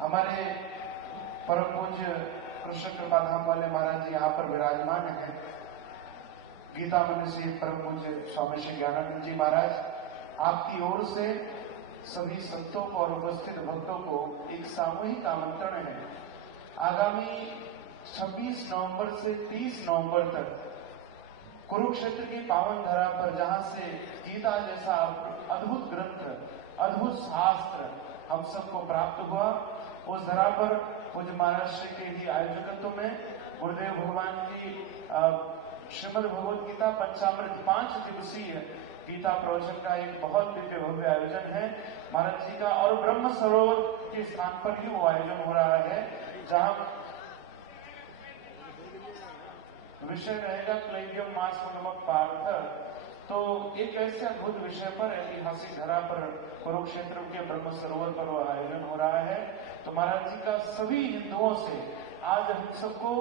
हमारे परम पूज्य कृष्ण कृपाधाम वाले महाराज जी यहाँ पर विराजमान हैं। गीता मनीषी परम पूज्य स्वामी श्री ज्ञानानंद जी महाराज, आपकी ओर से सभी संतों को और उपस्थित भक्तों को एक सामूहिक आमंत्रण है। आगामी 26 नवंबर से 30 नवंबर तक कुरुक्षेत्र की पावन धरा पर, जहां से गीता जैसा अद्भुत ग्रंथ, अद्भुत शास्त्र हम सबको प्राप्त हुआ, उस धरा पर पूज्य महाराज श्री के ही आयोजकत्व में गुरुदेव भगवान की श्रीमद् भगवद गीता पंचामृत 5 दिवसीय गीता प्रवचन का एक बहुत दिव्य भव्य आयोजन है महाराज जी का। और ब्रह्म सरोवर के स्थान पर ही वो आयोजन हो रहा है, जहां विषय रहेगा क्लैव्यम मास नमक पार्थ। तो एक ऐसे अद्भुत विषय पर, ऐतिहासिक धरा पर, कुरुक्षेत्र के ब्रह्म सरोवर पर वो आयोजन हो रहा है। तो महाराज जी का सभी हिंदुओं से आज हम सबको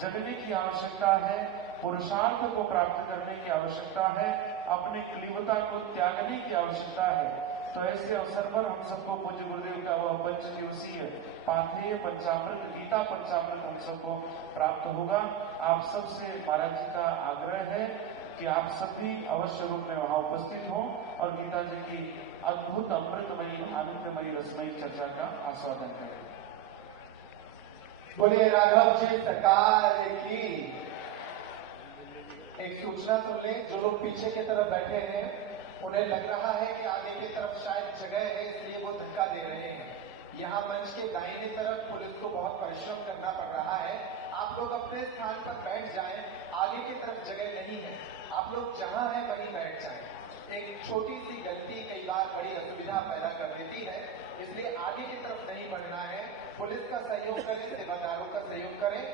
जगने की आवश्यकता है, पुरुषार्थ को प्राप्त करने की आवश्यकता है, अपने क्लीवता को त्यागने की आवश्यकता है। तो ऐसे अवसर पर हम सबको पूज्य गुरुदेव का वह 5 दिवसीय पाथेय पंचामृत, गीता पंचामृत हम सबको प्राप्त होगा। आप सबसे महाराज जी का आग्रह है कि आप सभी अवश्य रूप में वहां उपस्थित हों और गीता जी की अद्भुत अमृतमयी आनंदमयी रसमयी चर्चा का आस्वादन करें। बोलिए राघव जी सरकार की। एक सूचना सुन लें, जो लोग पीछे की तरफ बैठे हैं उन्हें लग रहा है कि आगे की तरफ शायद जगह है, इसलिए वो धक्का दे रहे हैं। यहाँ मंच के दाहिने तरफ पुलिस को बहुत परिश्रम करना पड़ रहा है। आप लोग अपने स्थान पर बैठ जाएं, आगे की तरफ जगह नहीं है, आप लोग जहां हैं वहीं बैठ जाएं। एक छोटी सी गलती कई बार बड़ी असुविधा पैदा कर देती है, इसलिए आगे की तरफ नहीं बढ़ना है। पुलिस का सहयोग करें, सेवादारों का सहयोग करें।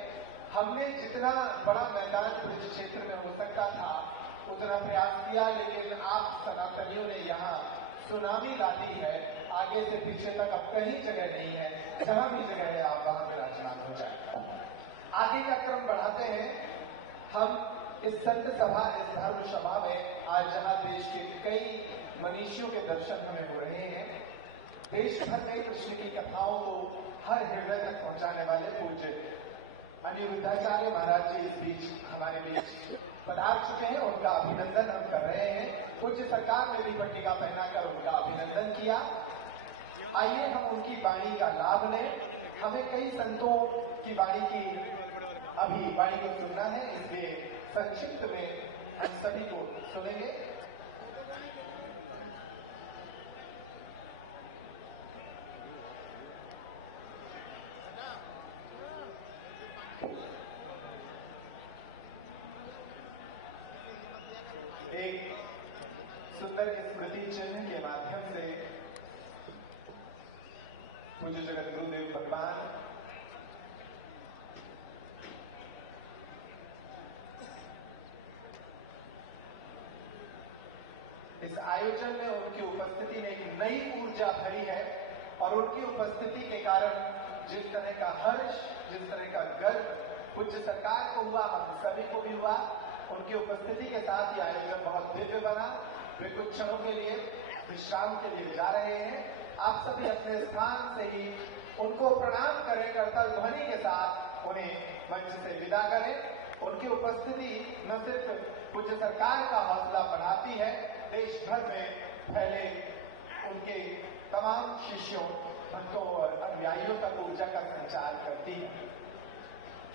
हमने जितना बड़ा मैदान ब्रज क्षेत्र में हो सकता था उतना प्रयास किया, लेकिन आप सनातनियों ने यहाँ सुनामी ला दी है। आगे से पीछे तक अब कहीं जगह नहीं है, जहां भी जगह है आप वहां विराजमान हो जाए। आगे का क्रम बढ़ाते हैं। हम इस संत सभा, इस धर्म सभा में आज जहां देश के कई मनीषियों के दर्शन हमें हो रहे हैं, देश भर में कृष्ण की कथाओं को हर हृदय तक पहुंचाने वाले पूज्य अनिरुद्धाचार्य महाराज जी इस बीच हमारे बीच पधार चुके हैं। उनका अभिनंदन हम कर रहे हैं। पूज्य सरकार ने भी पट्टिका पहनाकर उनका अभिनंदन किया। आइए हम उनकी वाणी का लाभ लें। हमें कई संतों की वाणी की अभी वाणी को सुनना है, इसलिए संक्षिप्त में हम सभी को सुनेंगे। एक सुंदर स्मृति चिन्ह के माध्यम से पूज्य जगत गुरुदेव भगवान इस आयोजन में उनकी उपस्थिति ने एक नई ऊर्जा भरी है, और उनकी उपस्थिति के कारण जिस तरह का हर्ष, जिस तरह का गर्व पूज्य सरकार को हुआ, हम सभी को भी हुआ। उनकी उपस्थिति के साथ ये आयोजन बहुत दिव्य बना। वे कुछ क्षणों के लिए विश्राम के लिए जा रहे हैं। आप सभी अपने स्थान से ही उनको प्रणाम करें, करतल ध्वनि के साथ उन्हें मंच से विदा करें। उनकी उपस्थिति न सिर्फ पूज्य सरकार का हौसला बढ़ाती है, देश भर में फैले उनके तमाम शिष्यों, भक्तों और अनुयायियों तक ऊर्जा का संचार करती है।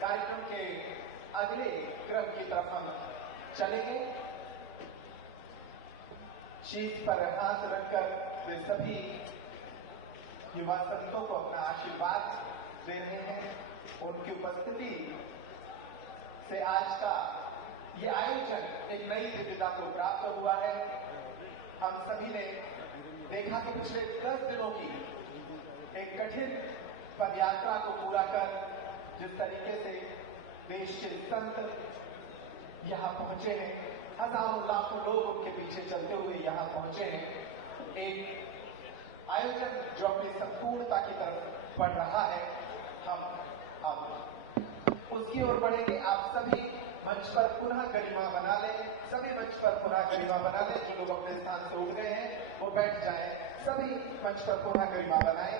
कार्यक्रम के अगले क्रम की तरफ हम चलेंगे। शीश पर हाथ रखकर वे सभी युवा संतों को अपना आशीर्वाद दे रहे हैं। उनकी उपस्थिति से आज का ये आयोजन एक नई दिव्यता को प्राप्त हुआ है। हम सभी ने देखा कि पिछले 10 दिनों की एक कठिन पदयात्रा को पूरा कर जिस तरीके से देश के संत यहाँ पहुंचे हैं, हजारों लाखों लोग उनके पीछे चलते हुए यहाँ पहुंचे हैं। एक आयोजन जो अपनी संपूर्णता की तरफ बढ़ रहा है, हम अब उसकी ओर बढ़ेंगे। आप सभी मंच पर पुनः गरिमा बना लें, सभी मंच पर पुनः गरिमा बना लें। जो लोग अपने स्थान से उठ गए हैं वो बैठ जाएं, सभी मंच पर पुनः गरिमा बनाएं।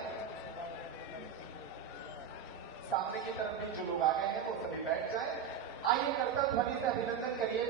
सामने की तरफ भी जो लोग आ गए हैं वो सभी बैठ जाएं। आइए करतल ध्वनि से अभिनंदन करिए